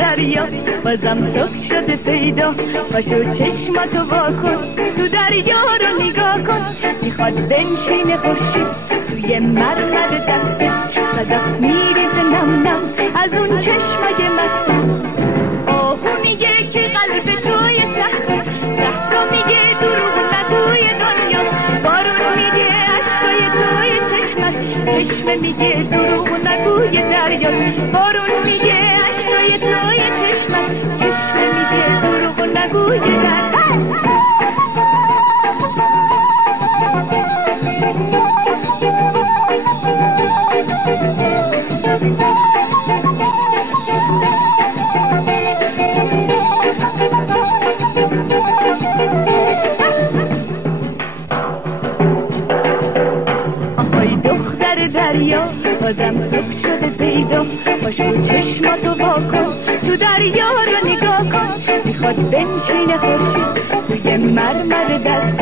دریا بازم صبح شده پیدا پاشو چشماتو واکن تو دریا رو نگاه کن میخواد بنشینه خورشید توی مرمر دست صدف میریزه نم نم از اون چشمای مستم آهو میگه که قلب توی صحرا صحرا میگه دروغ نگوی دنیا بارون میگه عشقای توی چشمت چشمه میگه دروغ نگوی دریا بارون میگه عشقای توی چشمت چشمه میگه دروغ نگوی دریا دریا بازم صبح شده پیدا پاشو چشماتو واکن تو دریا رو نگاه کن میخواد بنشینه خورشید توی مرمر دست